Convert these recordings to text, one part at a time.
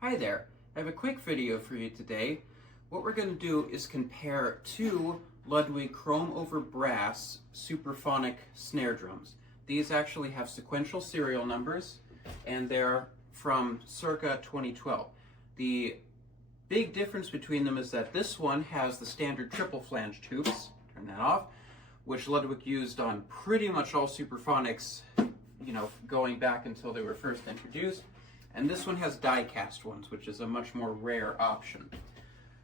Hi there, I have a quick video for you today. What we're going to do is compare two Ludwig chrome over brass Supraphonic snare drums. These actually have sequential serial numbers and they're from circa 2012. The big difference between them is that this one has the standard triple flange tubes, turn that off, which Ludwig used on pretty much all Supraphonics, going back until they were first introduced. And this one has die-cast ones, which is a much more rare option.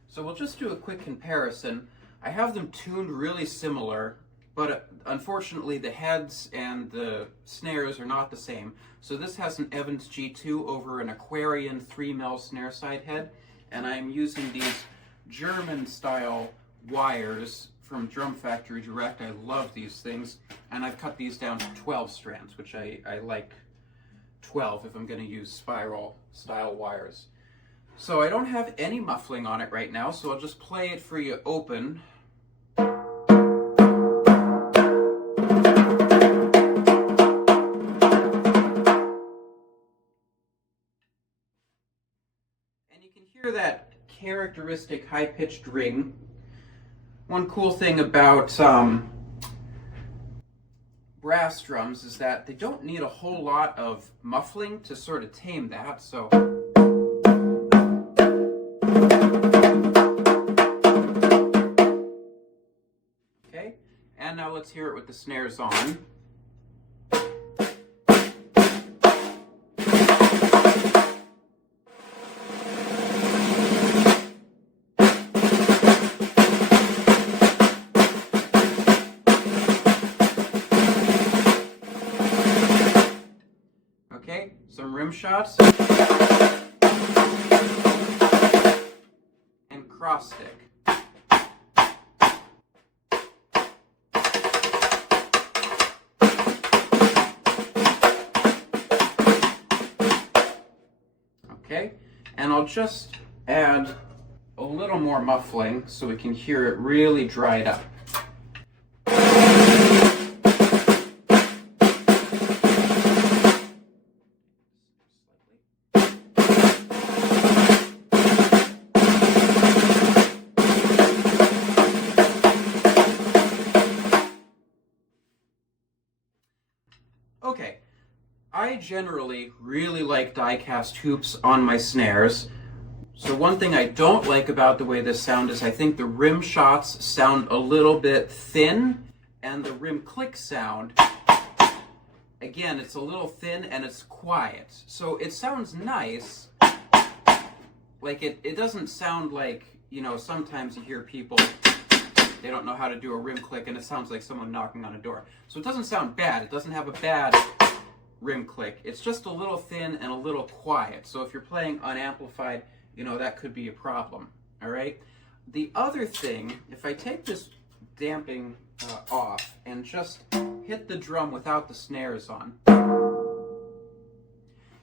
So we'll just do a quick comparison. I have them tuned really similar, but unfortunately the heads and the snares are not the same. So this has an Evans G2 over an Aquarian 3mm snare side head, and I'm using these German-style wires from Drum Factory Direct. I love these things, and I've cut these down to 12 strands, which I like 12 if I'm going to use spiral style wires. So I don't have any muffling on it right now, so I'll just play it for you open. And you can hear that characteristic high-pitched ring. One cool thing about brass drums is that they don't need a whole lot of muffling to sort of tame that, so okay, and now let's hear it with the snares on. Okay, some rim shots and cross stick. Okay, and I'll just add a little more muffling so we can hear it really dried up. Okay, I generally really like die-cast hoops on my snares. So one thing I don't like about the way this sound is I think the rim shots sound a little bit thin, and the rim click sound, again, it's a little thin and it's quiet. So it sounds nice, like it doesn't sound like, sometimes you hear people, they don't know how to do a rim click and it sounds like someone knocking on a door. So it doesn't sound bad. It doesn't have a bad rim click. It's just a little thin and a little quiet. So if you're playing unamplified, that could be a problem. All right. The other thing, if I take this damping off and just hit the drum without the snares on,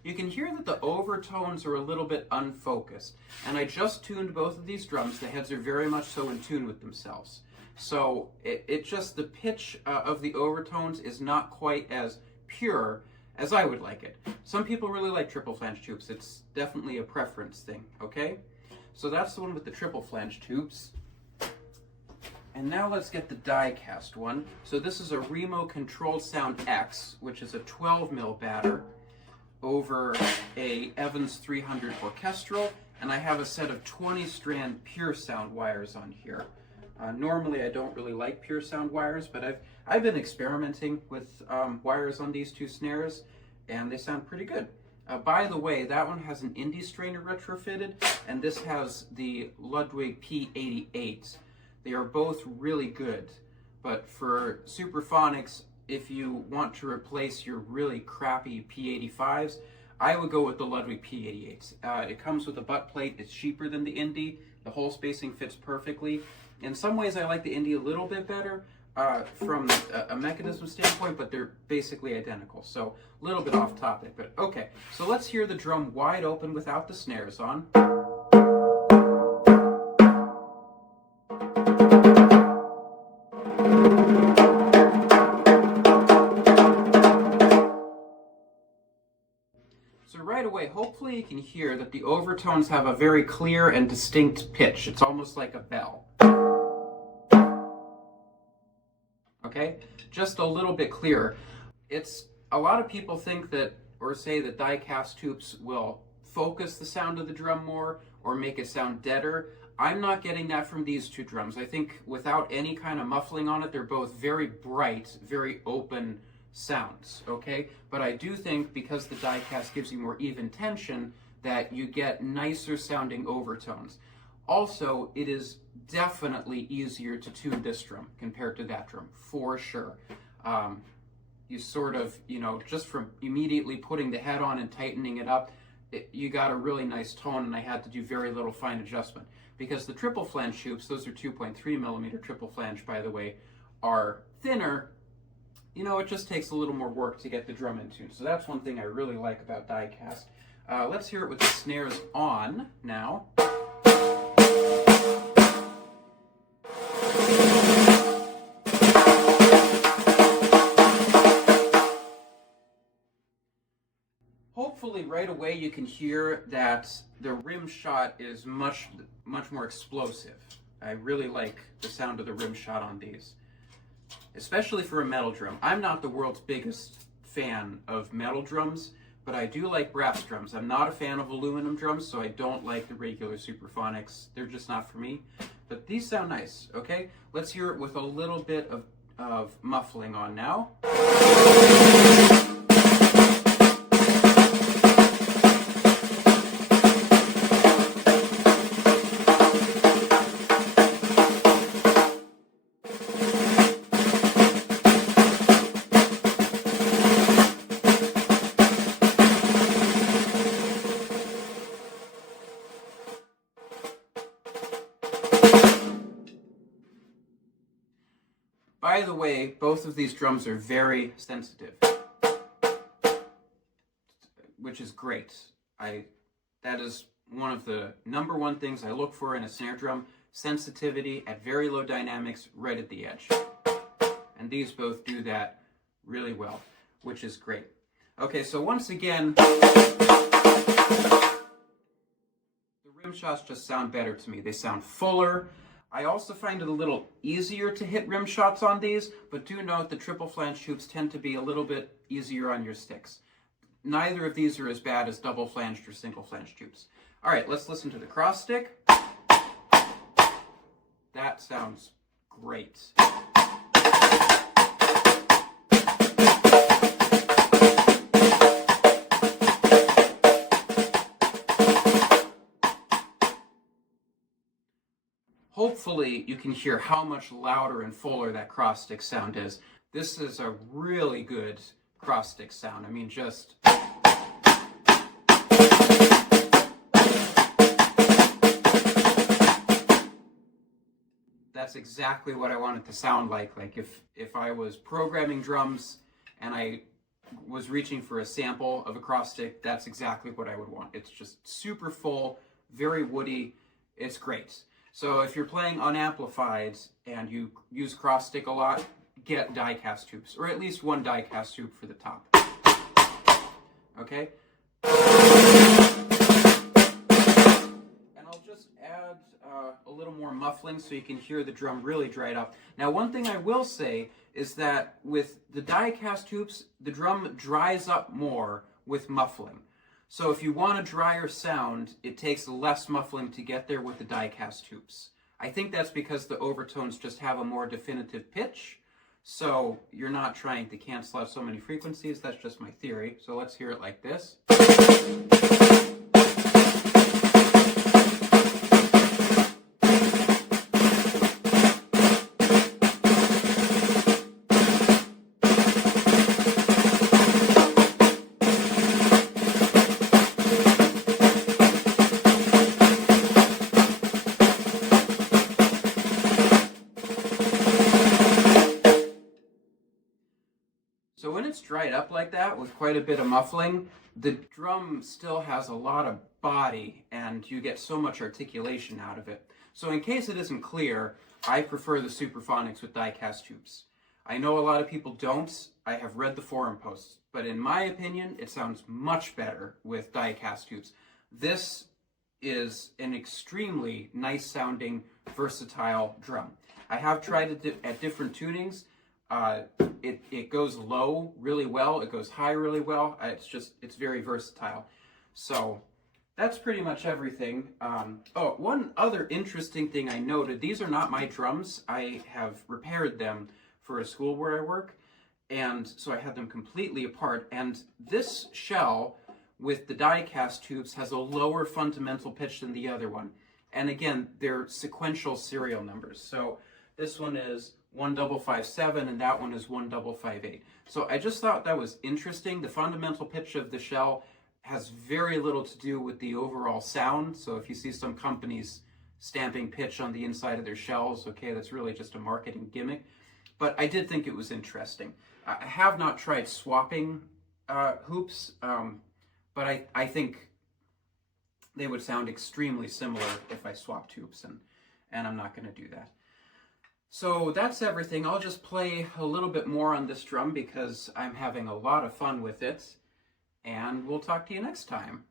you can hear that the overtones are a little bit unfocused. And I just tuned both of these drums. The heads are very much so in tune with themselves. So it just, the pitch of the overtones is not quite as pure as I would like it. Some people really like triple flange tubes. It's definitely a preference thing, okay? So that's the one with the triple flange tubes. And now let's get the die-cast one. So this is a Remo Controlled Sound X, which is a 12mm batter over a Evans 300 orchestral, and I have a set of 20-strand pure sound wires on here. Normally I don't really like pure sound wires, but I've been experimenting with wires on these two snares, and they sound pretty good. By the way, that one has an indie strainer retrofitted, and this has the Ludwig P88. They are both really good, but for Supraphonics, if you want to replace your really crappy P85s, I would go with the Ludwig P88s. It comes with a butt plate, it's cheaper than the indie, the hole spacing fits perfectly. In some ways I like the indie a little bit better from a mechanism standpoint, but they're basically identical, so a little bit off topic, but okay. So let's hear the drum wide open without the snares on. So right away, hopefully you can hear that the overtones have a very clear and distinct pitch. It's almost like a bell. Okay? Just a little bit clearer. A lot of people think that, or say that die-cast tubes will focus the sound of the drum more or make it sound deader. I'm not getting that from these two drums. I think without any kind of muffling on it, they're both very bright, very open sounds, okay? But I do think because the die-cast gives you more even tension, that you get nicer sounding overtones. Also, it is definitely easier to tune this drum compared to that drum, for sure. You sort of, just from immediately putting the head on and tightening it up, you got a really nice tone, and I had to do very little fine adjustment. Because the triple flange tubes, those are 2.3 millimeter triple flange, by the way, are thinner. It just takes a little more work to get the drum in tune. So that's one thing I really like about die-cast. Let's hear it with the snares on now. Hopefully right away you can hear that the rim shot is much more explosive. I really like the sound of the rim shot on these, especially for a metal drum. I'm not the world's biggest fan of metal drums, but I do like brass drums. I'm not a fan of aluminum drums, so I don't like the regular Supraphonics. They're just not for me, but these sound nice, okay? Let's hear it with a little bit of muffling on now. By the way, both of these drums are very sensitive, which is great. That is one of the #1 things I look for in a snare drum: sensitivity at very low dynamics, right at the edge. And these both do that really well, which is great. Okay, so once again, the rim shots just sound better to me. They sound fuller. I also find it a little easier to hit rim shots on these, but do note the triple flange tubes tend to be a little bit easier on your sticks. Neither of these are as bad as double flanged or single flange tubes. All right, let's listen to the cross stick. That sounds great. Hopefully you can hear how much louder and fuller that cross stick sound is. This is a really good cross stick sound. I mean, just... That's exactly what I want it to sound like. Like if I was programming drums and I was reaching for a sample of a cross stick, that's exactly what I would want. It's just super full, very woody. It's great. So if you're playing unamplified and you use cross stick a lot, get die-cast tubes, or at least one die-cast tube for the top. Okay? And I'll just add a little more muffling so you can hear the drum really dried up. Now, one thing I will say is that with the die-cast tubes, the drum dries up more with muffling. So if you want a drier sound, it takes less muffling to get there with the die-cast tubes. I think that's because the overtones just have a more definitive pitch, so you're not trying to cancel out so many frequencies. That's just my theory. So let's hear it like this. So when it's dried up like that with quite a bit of muffling, the drum still has a lot of body and you get so much articulation out of it. So in case it isn't clear, I prefer the Supraphonics with die-cast tubes. I know a lot of people don't. I have read the forum posts, but in my opinion, it sounds much better with die-cast tubes. this is an extremely nice sounding, versatile drum. I have tried it at different tunings. It goes low really well, it goes high really well. It's very versatile. So that's pretty much everything. Oh, one other interesting thing I noted, these are not my drums. I have repaired them for a school where I work, and so I had them completely apart. And this shell with the die-cast tubes has a lower fundamental pitch than the other one. And again, they're sequential serial numbers. So this one is 1557 and that one is 1558. So I just thought that was interesting. The fundamental pitch of the shell has very little to do with the overall sound. So if you see some companies stamping pitch on the inside of their shells, okay, that's really just a marketing gimmick. But I did think it was interesting. I have not tried swapping hoops, but I think they would sound extremely similar if I swapped hoops, and I'm not going to do that. So that's everything. I'll just play a little bit more on this drum because I'm having a lot of fun with it, and we'll talk to you next time.